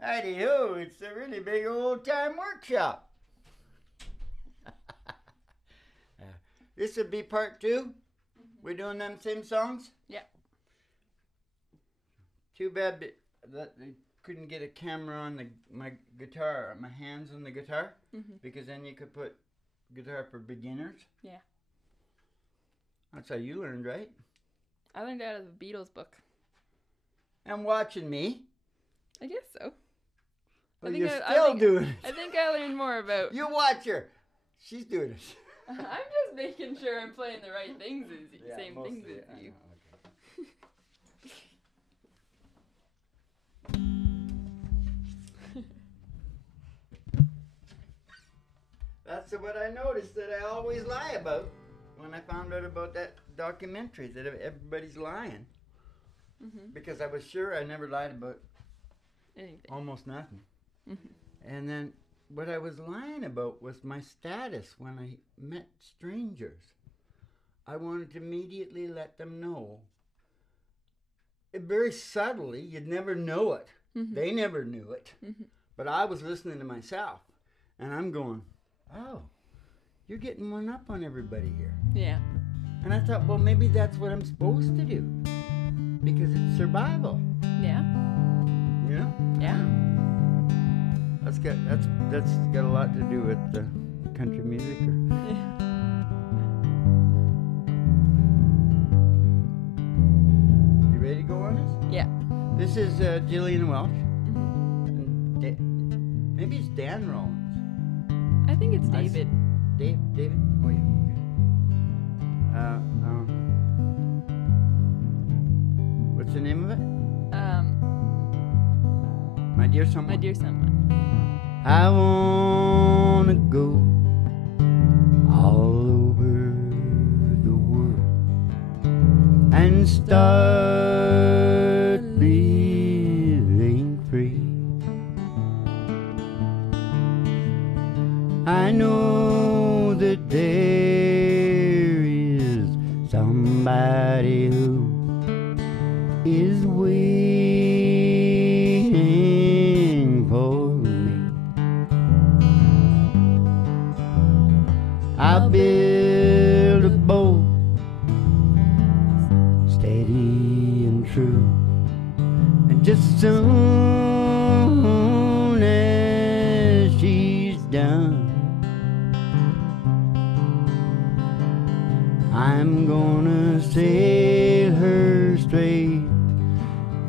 Howdy-ho, it's a really big old-time workshop. This would be part 2. We're doing them same songs? Yeah. Too bad that they couldn't get a camera on my guitar, my hands on the guitar, because then you could put guitar for beginners. Yeah. That's how you learned, right? I learned out of the Beatles book. And watching me. I guess so. Well, you're still doing it. I think I learned more about... You watch her. She's doing it. I'm just making sure I'm playing the right things as you. Yeah, Same mostly, things as you. Okay. That's what I noticed that I always lie about when I found out about that documentary, that everybody's lying. Because I was sure I never lied about anything. Almost nothing. And then what I was lying about was my status when I met strangers. I wanted to immediately let them know. Very subtly, you'd never know it. They never knew it. But I was listening to myself. And I'm going, oh, you're getting one up on everybody here. Yeah. And I thought, well, maybe that's what I'm supposed to do. Because it's survival. Yeah. You know? Yeah. That's got a lot to do with country music. You ready to go on this? Yeah. This is Gillian Welch. And maybe it's Dan Rollins. I think it's David. David? Oh yeah. Okay. What's the name of it? My Dear Someone. My Dear Someone. I wanna go all over the world and start living free. I know that there is somebody who is waiting for me. I build a boat steady and true, and just soon as she's done, I'm gonna sail her straight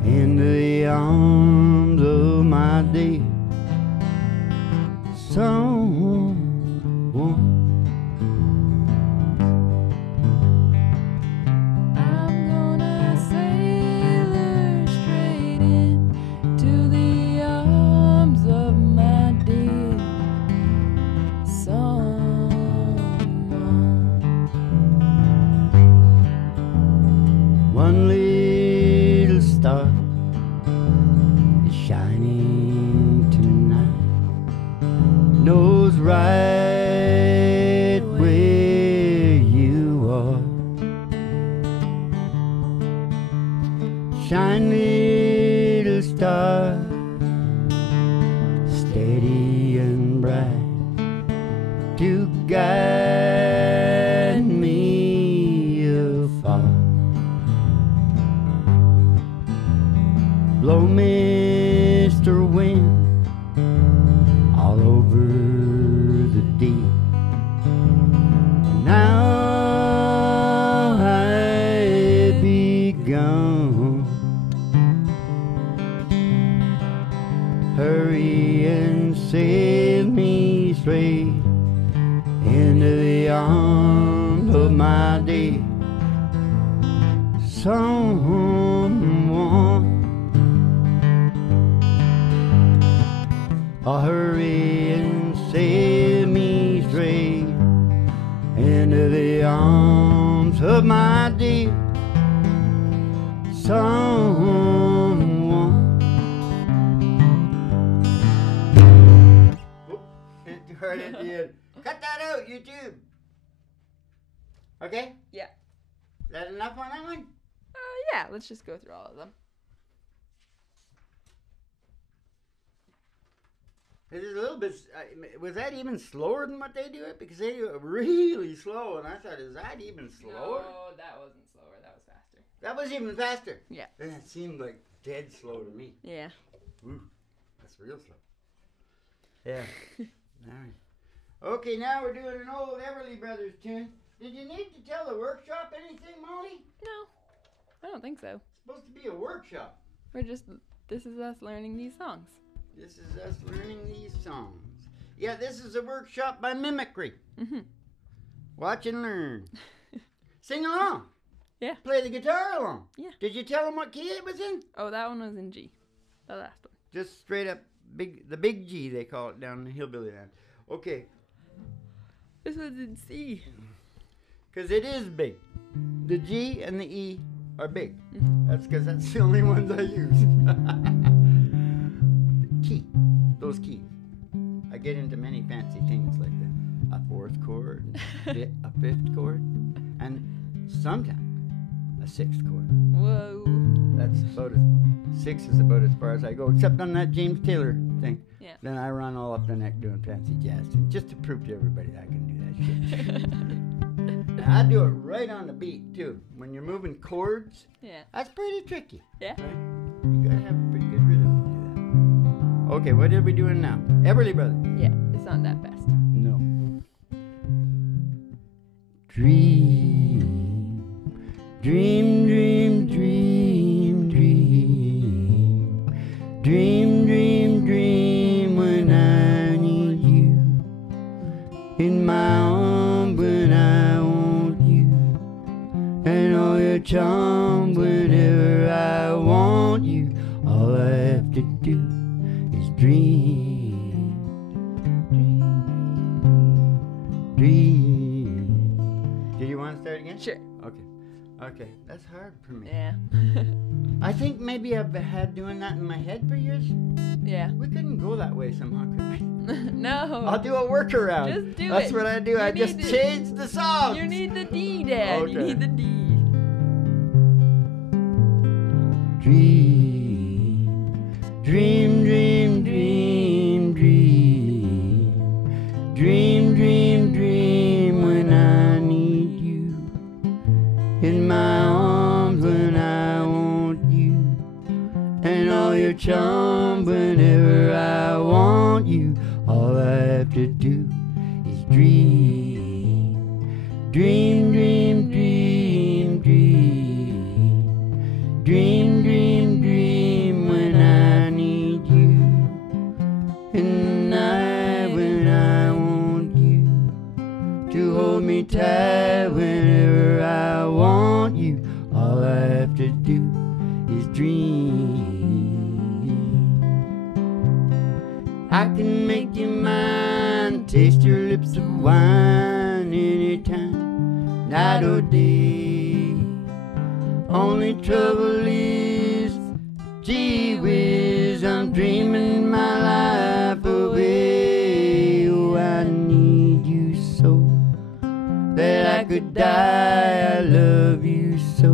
into the arms of my dear someone. I'm gonna sail her straight into the arms of my dear someone. One little star is shining tonight, knows right where you are. Shine, little star, steady and bright, to guide me afar. Blow, Mr. Wind, all over the deep. Now I've begun. Hurry and sail me straight into the arms of my dear someone. Oh, hurry and sail me straight into the arms of my dear someone. Too hard at the end. Cut that out, YouTube. Okay? Yeah. Is that enough on that one? Yeah, let's just go through all of them. It is a little bit. Was that even slower than what they do it? Because they do it really slow, and I thought, is that even slower? No, that wasn't slower. That was faster. That was even faster. Yeah. And it seemed like dead slow to me. Yeah. Ooh, that's real slow. Yeah. All right. Okay, now we're doing an old Everly Brothers tune. Did you need to tell the workshop anything, Molly? No, I don't think so. It's supposed to be a workshop. This is us learning these songs. This is us learning these songs. Yeah, this is a workshop by mimicry. Mm-hmm. Watch and learn. Sing along. Yeah. Play the guitar along. Yeah. Did you tell them what key it was in? Oh, that one was in G. The last one. Just straight up the big G, they call it down in the hillbilly land. Okay. This was in C. Because it is big. The G and the E are big. Mm-hmm. That's because that's the only ones I use. Key. Those keys. I get into many fancy things like a fourth chord, a fifth chord, and sometimes a sixth chord. Whoa. That's about six is about as far as I go, except on that James Taylor thing. Yeah. Then I run all up the neck doing fancy jazz things, just to prove to everybody that I can do that shit. And I do it right on the beat too. When you're moving chords, Yeah. that's pretty tricky. Yeah. Right? You gotta have a pretty good rhythm to do that. Okay, what are we doing now? Everly Brothers. Yeah. It's not that fast. No. Dream, dream, dream, dream, dream, dream, dream, dream when I need you in my arms when I want you, and all your charm whenever I want you. All I have to do is dream. Did you want to start again? Sure. Okay, that's hard for me. Yeah. I think maybe I've had doing that in my head for years. Yeah. We couldn't go that way somehow, could we? No. I'll do a workaround. Just do That's it. what I do. You I need just to- change the song. You need the D, Dad. Okay. You need the D. Dream, dream, dream, dream, dream, dream, dream, dream when I need you in my arms when I want you, and all your charm whenever I want you. All I have to do is dream, dream, dream, dream, dream, dream, dream, dream when I need you, in the night when I want you to hold me tight whenever I want you. All I have to do is dream. I can make you mine, taste your lips of wine anytime, night or day. Only trouble is, gee whiz, I'm dreaming my life away. Oh, I need you so that I could die. I love you so,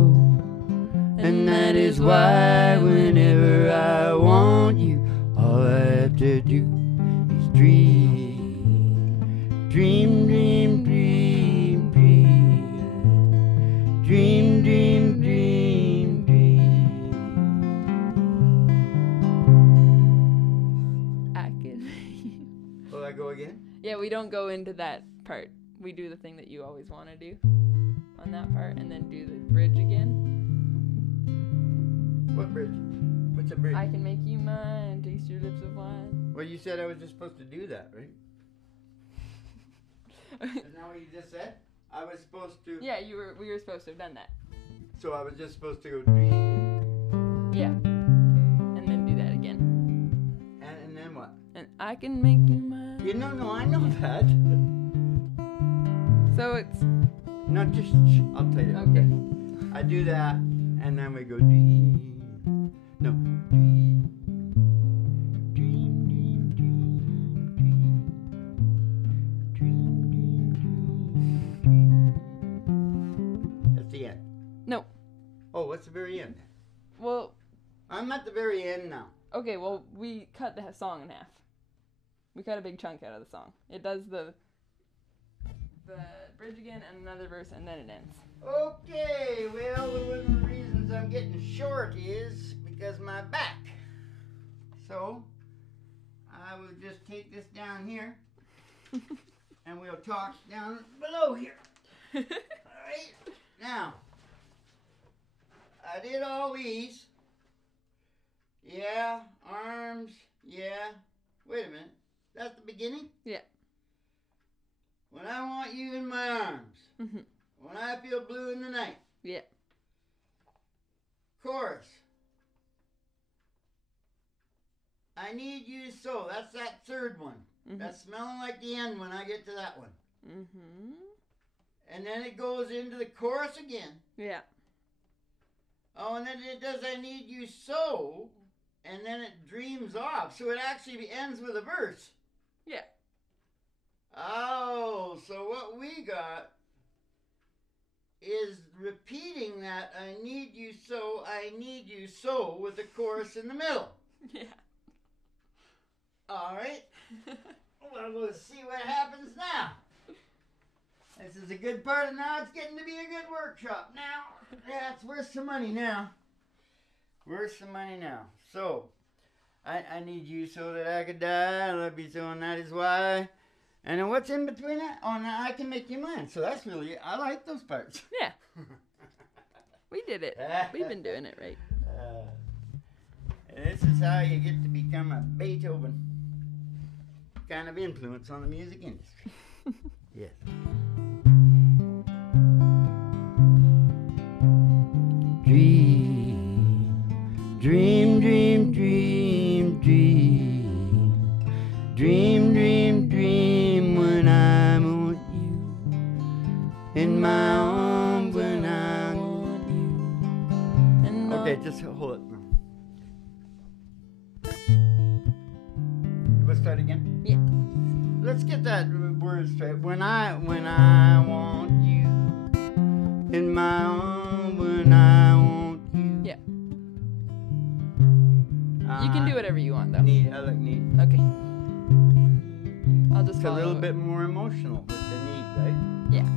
and that is why whenever I want you, all I have to do is dream, dream, dream, dream, dream, dream, dream, dream, dream. I can. Will I go again? Yeah, we don't go into that part. We do the thing that you always want to do on that part, and then do the bridge again. What bridge? What's a bridge? I can make you mine, taste your lips of wine. Well, you said I was just supposed to do that, right? Isn't that what you just said? I was supposed to. Yeah, we were supposed to have done that. So I was just supposed to go dream. Yeah. And then do that again. And then what? And I can make you mine. You know, no, I know that. So it's No, just I'll tell you. okay. I do that, and then we go dream. No, dream, dream, dream, dream, dream, dream, dream, dream. That's the end. No. Oh, what's the very end? Well, I'm at the very end now. okay, well, we cut the song in half. We cut a big chunk out of the song. It does the bridge again and another verse, and then it ends. Okay, well, one of the reasons I'm getting short is because my back. So, I will just take this down here, and we'll talk down below here. Alright, now, I did all these. Yeah, arms, yeah. Wait a minute, that's the beginning? Yeah. When I want you in my arms. Mm-hmm. When I feel blue in the night. Yeah. Chorus. I need you so. That's that third one. Mm-hmm. That's smelling like the end when I get to that one. Mm-hmm. And then it goes into the chorus again. Yeah. Oh, and then it does I need you so. And then it dreams off. So it actually ends with a verse. Yeah. Oh, so what we got is repeating that I need you so with the chorus in the middle. Yeah. All right. Well, we'll see what happens now. This is a good part, and now it's getting to be a good workshop. Now, yeah, it's worth some money now. Worth some money now. So, I need you so that I could die. I love you so, and that is why. And then what's in between that? Oh, now I can make you mine. So that's really, I like those parts. Yeah. We did it. We've been doing it right. This is how you get to become a Beethoven kind of influence on the music industry. Yes. Dream, dream, dream, dream, dream. Dream, dream, dream when I want you. In my arms when I want you. Okay, just hold it. Let's start again. Yeah. Let's get that word straight. When I want you. In my arms when I want you. Yeah. You can do whatever you want, though. Neat. I like neat. Okay. I'll just It's a follow. little bit more emotional with the need, right? Yeah.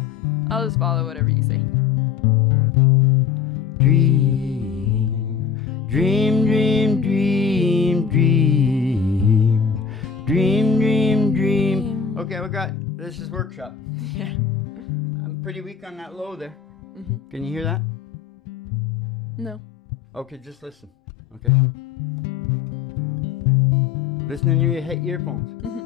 I'll just follow whatever you say. Dream, dream, dream, dream, dream, dream, dream, dream. Okay, we got, this is workshop. Yeah. I'm pretty weak on that low there. Mm-hmm. Can you hear that? No. Okay, just listen. Okay. Listen in your earphones. Mm-hmm.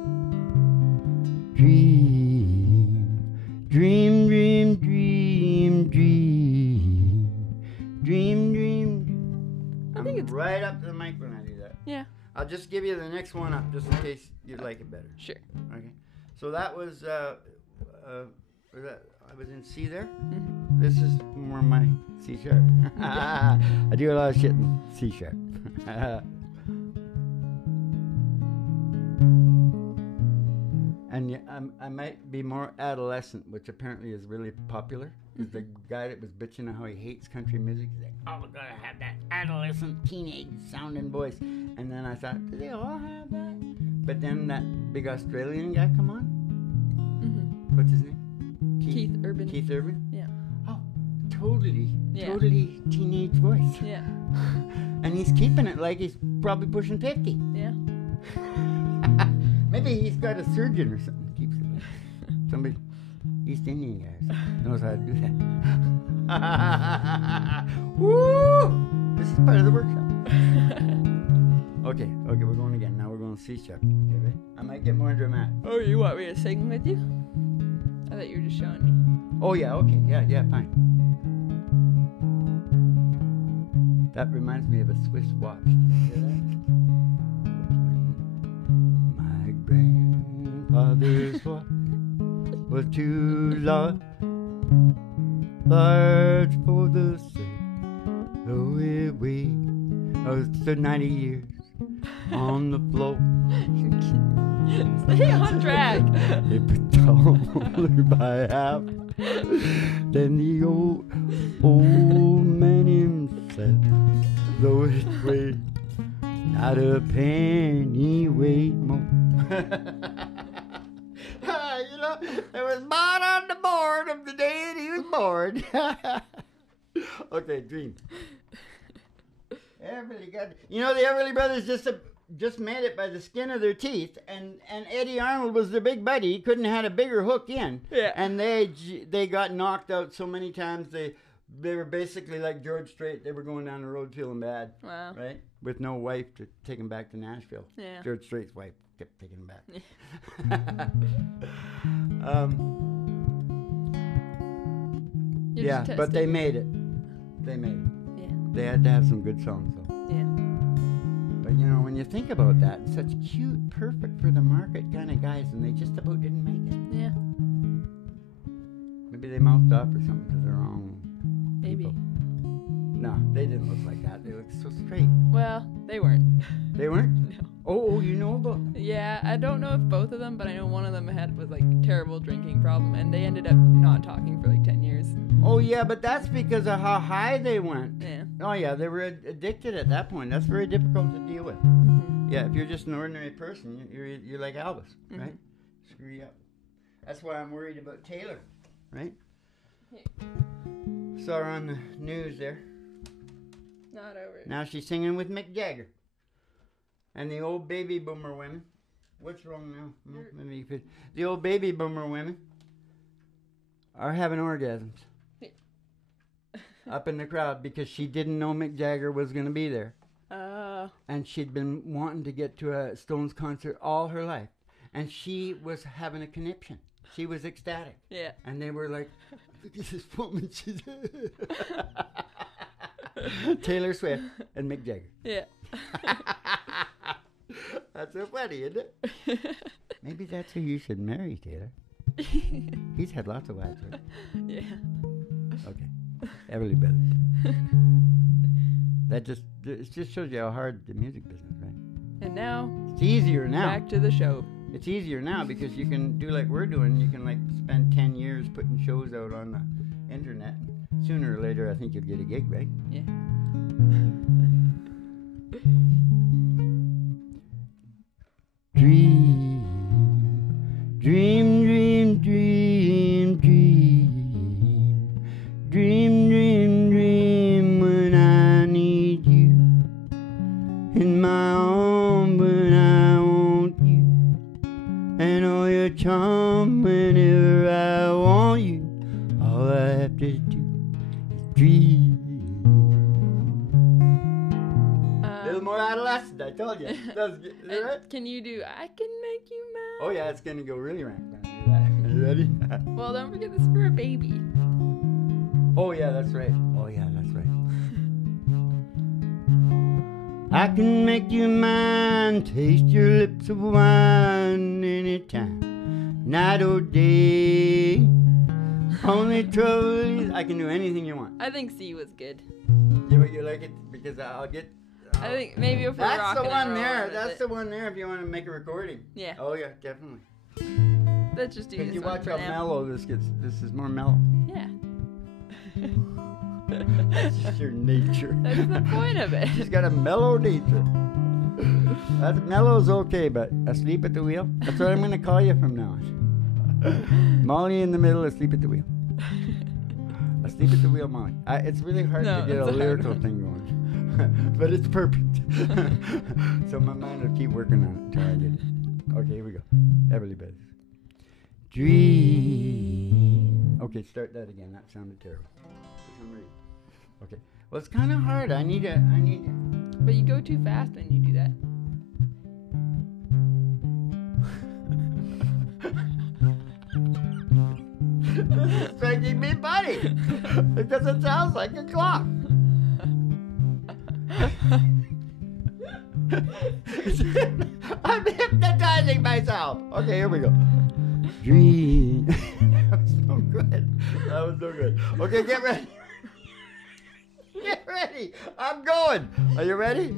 Dream, dream, dream, dream, dream, dream, dream. I think I'm it's right up to the mic when I do that. Yeah. I'll just give you the next one up just in case you'd like it better. Sure. Okay. So that was I was in C there. Mm-hmm. This is more my C sharp. I do a lot of shit in C sharp. And yeah, I might be more adolescent, which apparently is really popular. Is the guy that was bitching how he hates country music. He's like, oh, we're gonna have that adolescent, teenage sounding voice. And then I thought, do they all have that? But then that big Australian guy come on. Mm-hmm. What's his name? Keith Urban. Keith Urban. Yeah. Oh, totally Yeah. teenage voice. Yeah. And he's keeping it like he's probably pushing 50. Yeah. Maybe he's got a surgeon or something that keeps it like somebody, East Indian guys, knows how to do that. Woo! This is part of the workshop. Okay, we're going again. Now we're going C sharp. Okay, ready? I might get more dramatic. Oh, you want me to sing with you? I thought you were just showing me. Oh yeah, okay, yeah, fine. That reminds me of a Swiss watch. Did you hear that? My grandfather's watch was too large for the set. So it weighed, stood 90 years on the floor. Stay on track. It was taller by half than the old man himself. Though it weighed not a penny weight more. You know, it was bought on the board of the day that he was born. Okay, Dream. Everly got, you know, the Everly Brothers just made it by the skin of their teeth, and Eddie Arnold was their big buddy. He couldn't have had a bigger hook in. Yeah. And they got knocked out so many times. They were basically like George Strait. They were going down the road feeling bad. Wow. Right? With no wife to take him back to Nashville. Yeah. George Strait's wife kept taking him back. You're Yeah, just but they testing. made it. They made it. Yeah. They had to have some good songs, though. Yeah. But, you know, when you think about that, such cute, perfect for the market kind of guys, and they just about didn't make it. Yeah. Maybe they mouthed off or something to the wrong Maybe. people. No, they didn't look like that. They looked so straight. Well, they weren't. They weren't? No. Oh, you know about... Yeah, I don't know if both of them, but I know one of them was like terrible drinking problem, and they ended up not talking for like 10 years. Oh, yeah, but that's because of how high they went. Yeah. Oh, yeah, they were addicted at that point. That's very difficult to deal with. Mm-hmm. Yeah, if you're just an ordinary person, you're like Elvis, Mhm. right? Screw you up. That's why I'm worried about Taylor, right? Hey. Saw her on the news there. Not over. Now she's singing with Mick Jagger. And the old baby boomer women. What's wrong now? Well, maybe you could. The old baby boomer women are having orgasms up in the crowd because she didn't know Mick Jagger was going to be there. And she'd been wanting to get to a Stones concert all her life. And she was having a conniption. She was ecstatic. Yeah. And they were like, look at this woman. She's Taylor Swift and Mick Jagger. Yeah. That's so funny, isn't it? Maybe that's who you should marry, Taylor. He's had lots of wives, right? Yeah. Okay. Everly Brothers. It just shows you how hard the music business, right? And now, It's easier now. back to the show. It's easier now because you can do like we're doing. You can like spend 10 years putting shows out on the internet. Sooner or later, I think you'll get a gig, right? Yeah. Dream, dream, dream, dream, dream, dream, dream, dream when I need you in my arms when I want you, and all your charm whenever I want you. All I have to do is dream. A little more adolescent, I told you. That's good. Is that right? Can you do I Can Make You Mad? Oh yeah, it's gonna go really rank when I do that. Are you ready? Well, don't forget this is for a baby. Oh yeah, that's right. Oh yeah, that's right. I can make you mine, taste your lips of wine anytime, night or day. Only trouble is I can do anything you want. I think C was good. You like it because I'll get. I think maybe if we're That's rocking the and one there. rolling, That's the one there. If you want to make a recording. Yeah. Oh yeah, definitely. Let's just do Because this you one watch for how now. mellow this gets. This is more mellow. Yeah. That's just your nature. That's the point of it. She's got a mellow nature. That's mellow's okay, but asleep at the wheel. That's what I'm gonna call you from now on. Molly in the middle, asleep at the wheel. Asleep at the wheel, Molly. It's really hard No, to get a it's a hard lyrical one. thing going, but it's perfect. So my mind will keep working on it until I get it. Okay, here we go. Everly Brothers. Dream. Okay, start that again. That sounded terrible. For some reason. Okay. Well, it's kind of hard. I need. But you go too fast when you do that. This is making me funny because it sounds like a clock. I'm hypnotizing myself. Okay, here we go. Dream. That was so good. That was so good. Okay, get ready. Get ready. I'm going. Are you ready?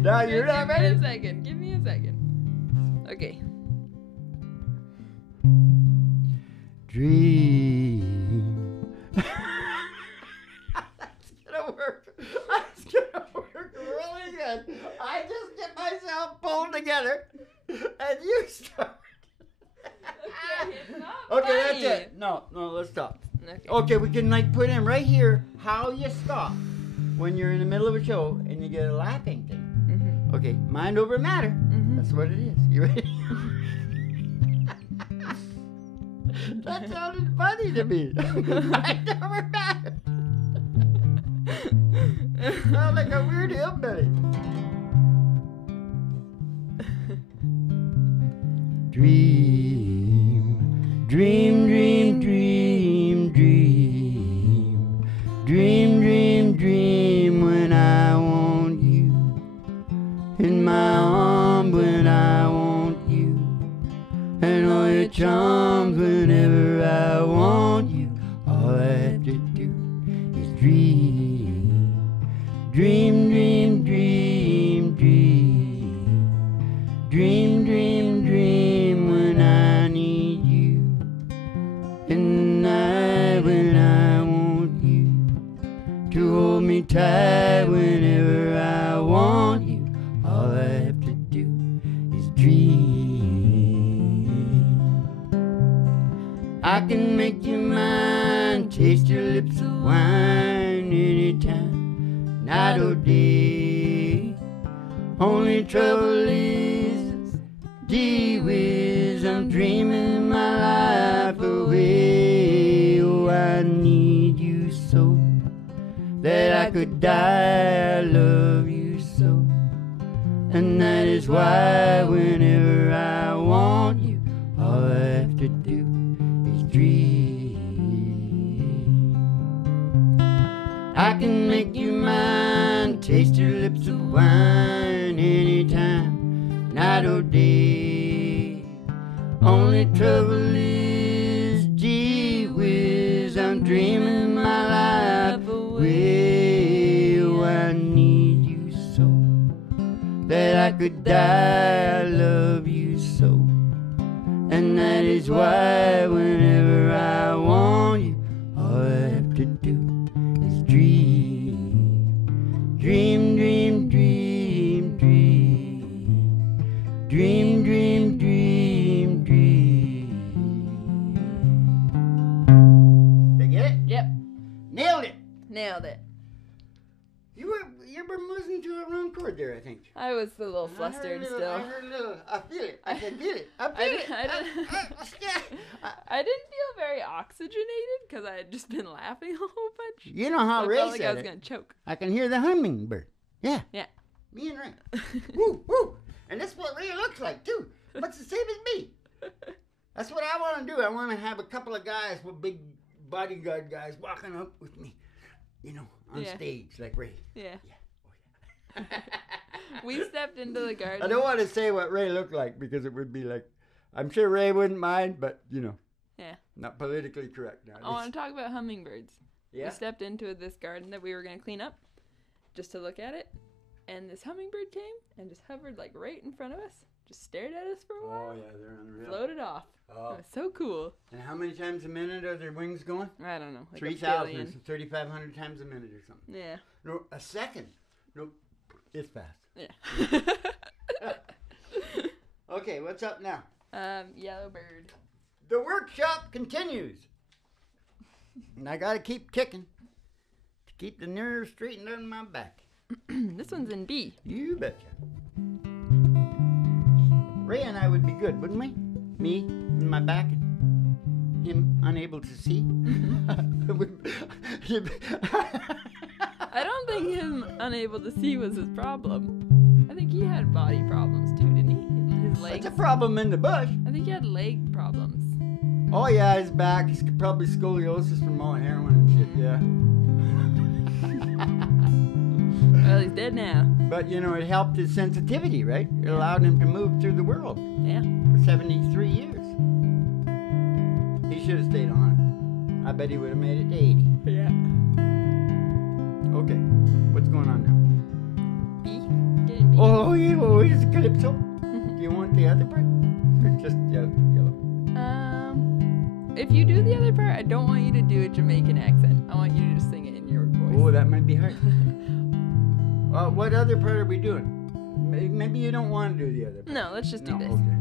No, you're not ready? Give me a second. Okay. Dream. That's gonna work. That's gonna work really good. I together, and you start. Okay, it's not Okay, funny. that's it. No, let's stop. Okay. Okay, we can like put in right here how you stop when you're in the middle of a show and you get a laughing thing. Mm-hmm. Okay, mind over matter. Mm-hmm. That's what it is. You ready? That sounded funny to me. Mind over matter. Sound like a weird hillbilly. Dream, dream, dream, dream, dream. Dream, dream, dream when I want you. In my arms when I want you. And all your charms whenever I want you. All I have to do is dream. Dream, dream, dream, dream. Dream, dream, dream when I need you. In the night when I want you. To hold me tight whenever I want you. All I have to do is dream. I can make you mine, taste your lips of wine anytime, night or day. Only trouble is, gee whiz, I'm dreaming my life away. Oh, I need you so that I could die. I love you so, and that is why whenever I want you, all I have to do is dream. I can make you mine, taste your lips of wine anytime, night or day. Only trouble is, gee whiz, I'm dreaming my life away. Oh, I need you so that I could die. I love you so, and that is why whenever I want you, all I have to do is dream. Dream, dream, dream, dream. Dream, dream, dream, dream. Did you get it? Yep. Nailed it. Nailed it. You were listening to a wrong chord there, I think. I was a little flustered still. I feel it. I can feel it. I I feel it. I didn't feel very oxygenated because I had just been laughing a whole bunch. You know how So I Ray felt like I said was it. gonna choke. I can hear the hummingbird. Yeah. Yeah. Me and Ray. Woo, woo. And that's what Ray looks like, too. Looks the same as me. That's what I want to do. I want to have a couple of guys with big bodyguard guys walking up with me, you know, on Yeah. stage like Ray. Yeah. Yeah. We stepped into the garden. I don't want to say what Ray looked like because it would be like, I'm sure Ray wouldn't mind, but, you know. Yeah. Not politically correct now. I want to talk about hummingbirds. Yeah. We stepped into this garden that we were going to clean up just to look at it. And this hummingbird came and just hovered like right in front of us. Just stared at us for a while. Oh, yeah, they're unreal. Floated off. Oh. It was so cool. And how many times a minute are their wings going? I don't know. Like 3,000, 1,000,000,000. 3,500 times a minute or something. Yeah. No, a second. No, it's fast. Yeah. Okay, what's up now? Yellowbird. The workshop continues. And I gotta keep kicking to keep the nerves straightened on my back. This one's in B. You betcha. Ray and I would be good, wouldn't we? Me and my back and him unable to see. I don't think him unable to see was his problem. I think he had body problems too, didn't he? His legs. That's a problem in the bush. I think he had leg problems. Oh yeah, his back. He's probably scoliosis from all heroin and shit, yeah. Well, he's dead now. But, you know, it helped his sensitivity, right? It allowed him to move through the world Yeah. for 73 years. He should have stayed on it. I bet he would have made it to 80. Yeah. Okay, what's going on now? B. Getting B. Oh, yeah, oh, it's a calypso. Do you want the other part? Or just yellow? If you do the other part, I don't want you to do a Jamaican accent. I want you to just sing it in your voice. Oh, that might be hard. What other part are we doing? Maybe you don't want to do the other part. No, let's just do this. Okay.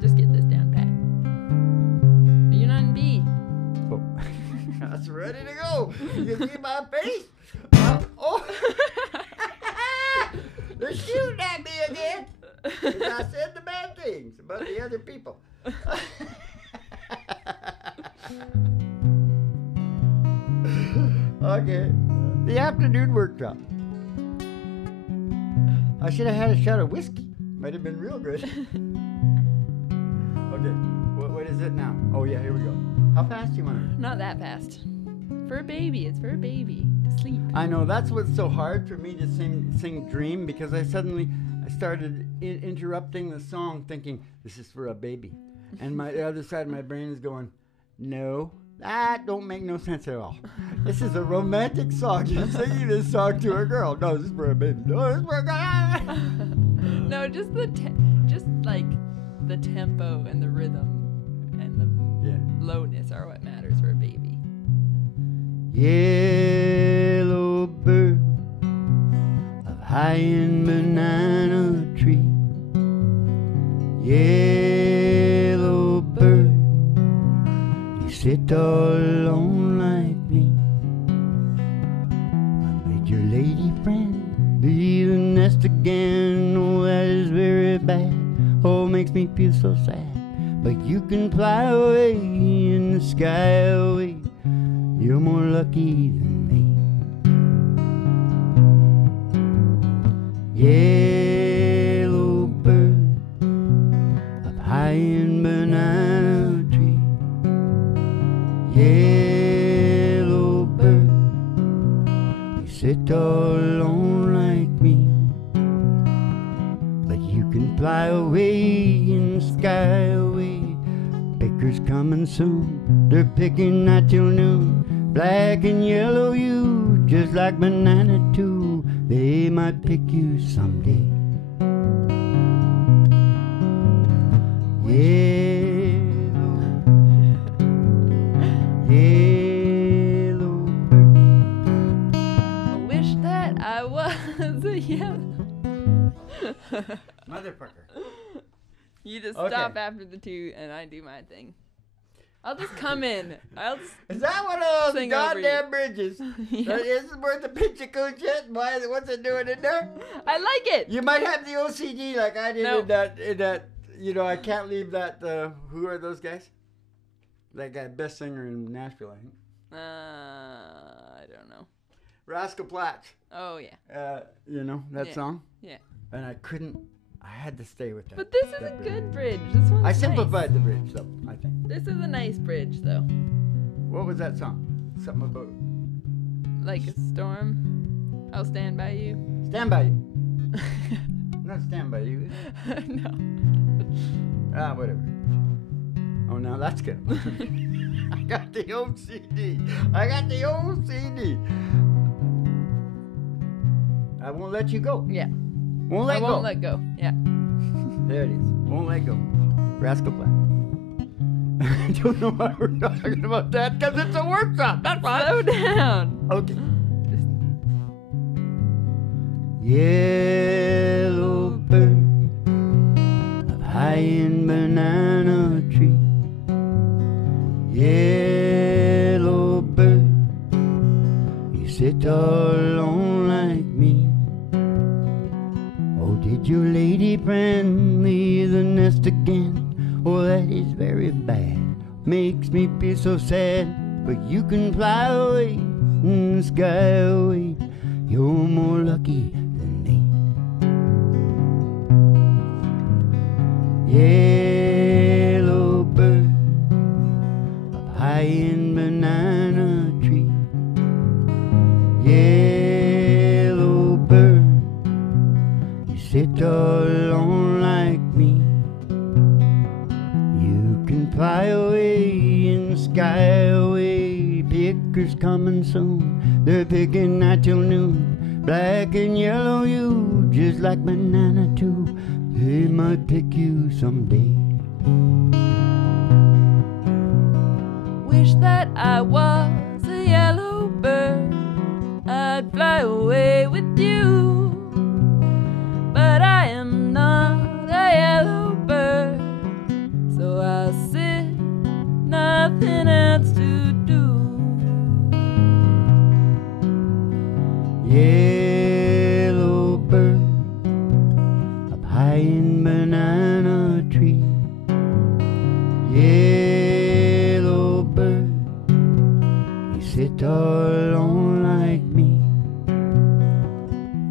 Just get this down pat. You're not in B. Oh. That's ready to go. You can see my face? Oh. They're shooting at me again. 'Cause I said the bad things about the other people. Okay. The afternoon workshop. I should have had a shot of whiskey. Might have been real good. Okay. What is it now? Oh, yeah, here we go. How fast do you want it? Not that fast. For a baby. It's for a baby to sleep. I know. That's what's so hard for me to sing Dream, because I started interrupting the song thinking, this is for a baby. And the other side of my brain is going, no, that don't make no sense at all. This is a romantic song. You're singing this song to a girl. No, this is for a baby. No, this is for a guy. No, just like the tempo and the rhythm and the lowness are what matters for a baby. Yellow bird of high in banana tree. Yellow bird, you sit all alone like me. I made your lady friend leave the nest again. Oh, that is very bad. Oh, it makes me feel so sad. But you can fly away in the sky away. You're more lucky than me. Yellow bird up high in banana tree. Yellow bird, you sit all alone like me. But you can fly away in the sky away. Pickers coming soon, they're picking not till noon. Black and yellow you, just like banana too. They might pick you someday. Yellow, yellow bird. I wish that I was a yellow. Motherfucker. You just Okay. stop after the two and I do my thing. I'll just come in. Is that one of those Sing over goddamn bridges? Yeah. Is it worth a pinch of Pt2? What's it doing in there? I like it. You might have the OCD like I did Nope. in that. You know, I can't leave that. Who are those guys? That guy, best singer in Nashville, I think. I don't know. Rascal Platts. Oh yeah. You know that Yeah. song? Yeah. And I couldn't. I had to stay with that. But this is that a bridge. good bridge. This one's I nice. simplified the bridge, though. I think. This is a nice bridge though. What was that song? Something about Like a storm. I'll stand by you. Stand By You. Not Stand By You. No. Whatever. Oh, now that's good. I got the old CD. I won't let you go. Yeah. Won't let I go. won't let go. Yeah. There it is. Won't let go. Rascal Flatts. I don't know why we're talking about that, because it's a workshop. That's why. Slow down. Okay. Yellow bird up high in banana tree. Yellow bird, you sit all alone like me. Oh, did your lady friend leave the nest again? Oh, that is very bad. Makes me feel so sad. But you can fly away in the sky away. You're more lucky than me. Yellow bird up high in banana tree. Yellow bird, you sit all alone like me. You can fly away in the sky away. Pickers coming soon, they're picking night till noon. Black and yellow you, just like banana too. They might pick you someday. Wish that I was a yellow bird. I'd fly away with you. But I am high in banana tree. Yellow bird, you sit all alone like me.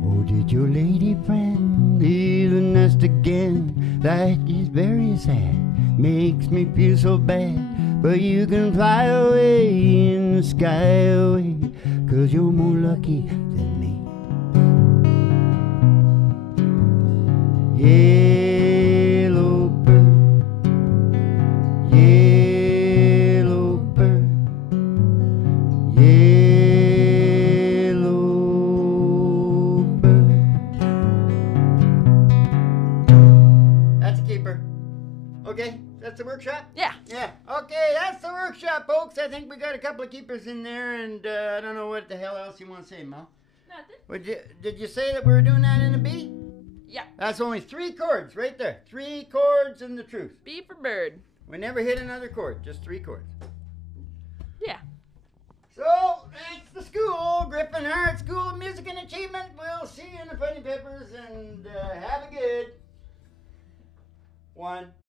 Oh, did your lady friend leave the nest again? That is very sad, makes me feel so bad. But you can fly away in the sky away, 'cause you're more lucky than me. Yellow bird, yellow bird, yellow bird. That's a keeper. Okay, that's the workshop? Yeah. Yeah. Okay, that's the workshop, folks. I think we got a couple of keepers in there, and I don't know what the hell else you want to say, Mel. Nothing. Did you say that we were doing that in a B? Yeah. That's only 3 chords right there. 3 chords and the truth. B for bird. We never hit another chord, just 3 chords. Yeah. So, that's the school, Griffinheart School of Music and Achievement. We'll see you in the Funny Peppers, and have a good one.